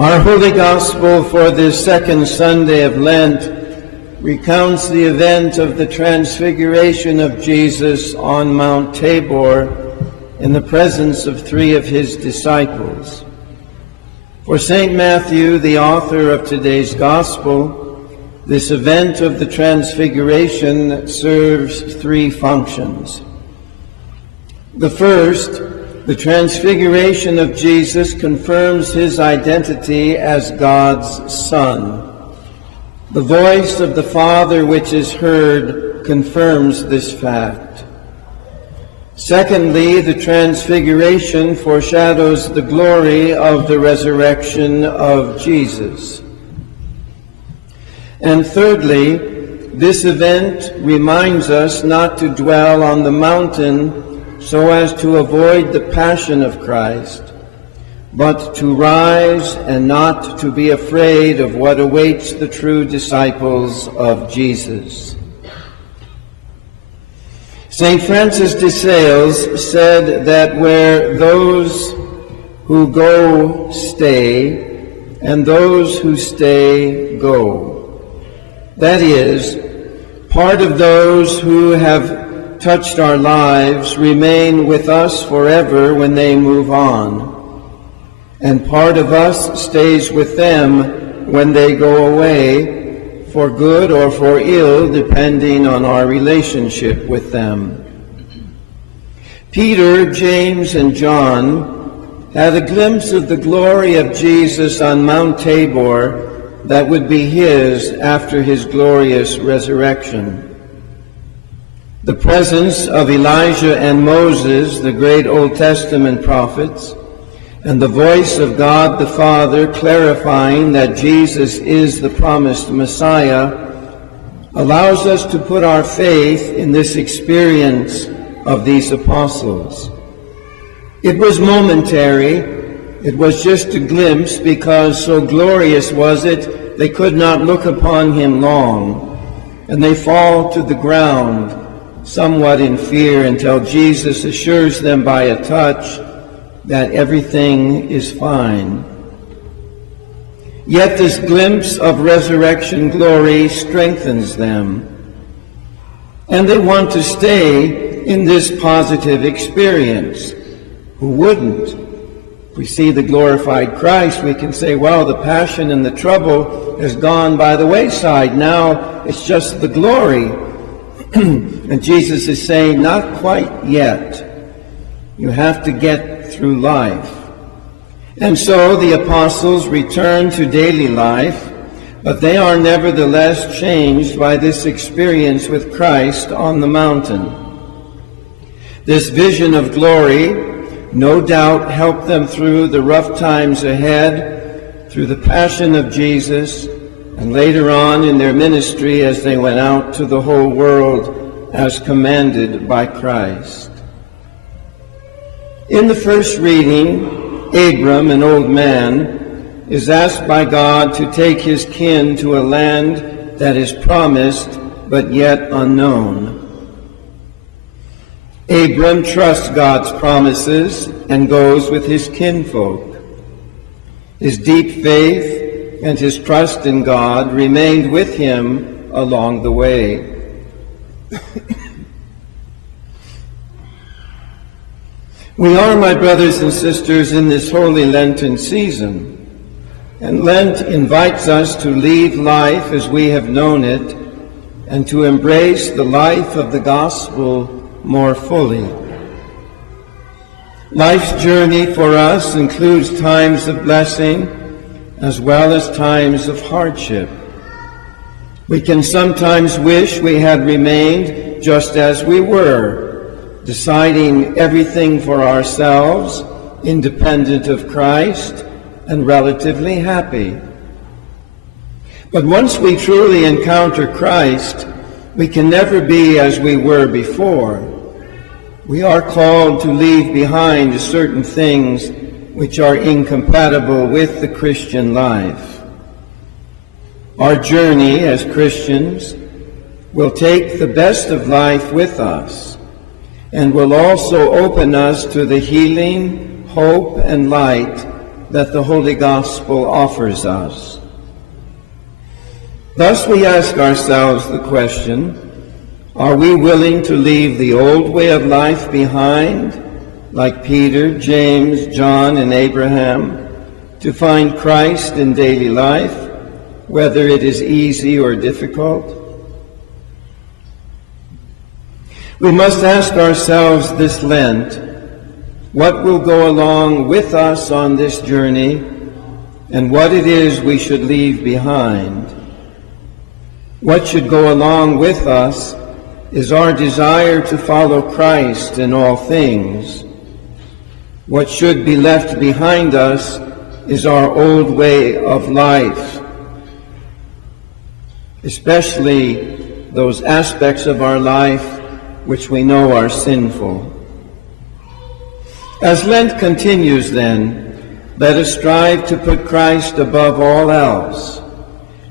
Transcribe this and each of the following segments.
Our Holy Gospel for this second Sunday of Lent recounts the event of the transfiguration of Jesus on Mount Tabor in the presence of three of his disciples. For St. Matthew, the author of today's Gospel, this event of the transfiguration serves three functions. The first, the transfiguration of Jesus confirms his identity as God's Son. The voice of the Father which is heard confirms this fact. Secondly, the transfiguration foreshadows the glory of the resurrection of Jesus. And thirdly, this event reminds us not to dwell on the mountain so as to avoid the passion of Christ, but to rise and not to be afraid of what awaits the true disciples of Jesus. St. Francis de Sales said that where those who go stay, and those who stay go. That is, part of those who have touched our lives remain with us forever when they move on, and part of us stays with them when they go away, for good or for ill, depending on our relationship with them. Peter, James, and John had a glimpse of the glory of Jesus on Mount Tabor that would be his after his glorious resurrection. The presence of Elijah and Moses, the great Old Testament prophets, and the voice of God the Father clarifying that Jesus is the promised Messiah allows us to put our faith in this experience of these apostles. It was momentary. It was just a glimpse because so glorious was it, they could not look upon him long, and they fall to the ground somewhat in fear until Jesus assures them by a touch that everything is fine. Yet this glimpse of resurrection glory strengthens them, and they want to stay in this positive experience. Who wouldn't? If we see the glorified Christ, we can say, well, the passion and the trouble has gone by the wayside. Now it's just the glory. And Jesus is saying, not quite yet. You have to get through life. And so the apostles return to daily life, but they are nevertheless changed by this experience with Christ on the mountain. This vision of glory no doubt helped them through the rough times ahead, through the passion of Jesus, and later on in their ministry as they went out to the whole world as commanded by Christ. In the first reading, Abram, an old man, is asked by God to take his kin to a land that is promised but yet unknown. Abram trusts God's promises and goes with his kinfolk. His deep faith and his trust in God remained with him along the way. We are, my brothers and sisters, in this holy Lenten season, and Lent invites us to leave life as we have known it and to embrace the life of the gospel more fully. Life's journey for us includes times of blessing as well as times of hardship. We can sometimes wish we had remained just as we were, deciding everything for ourselves, independent of Christ, and relatively happy. But once we truly encounter Christ, we can never be as we were before. We are called to leave behind certain things which are incompatible with the Christian life. Our journey as Christians will take the best of life with us and will also open us to the healing, hope, and light that the Holy Gospel offers us. Thus we ask ourselves the question, are we willing to leave the old way of life behind, like Peter, James, John, and Abraham, to find Christ in daily life, whether it is easy or difficult? We must ask ourselves this Lent, what will go along with us on this journey, and what it is we should leave behind. What should go along with us is our desire to follow Christ in all things. What should be left behind us is our old way of life, especially those aspects of our life which we know are sinful. As Lent continues, then, let us strive to put Christ above all else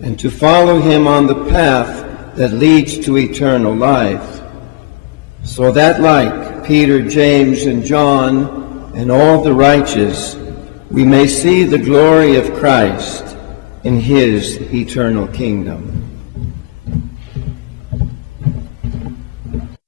and to follow him on the path that leads to eternal life, so that, like Peter, James, and John, and all the righteous, we may see the glory of Christ in his eternal kingdom.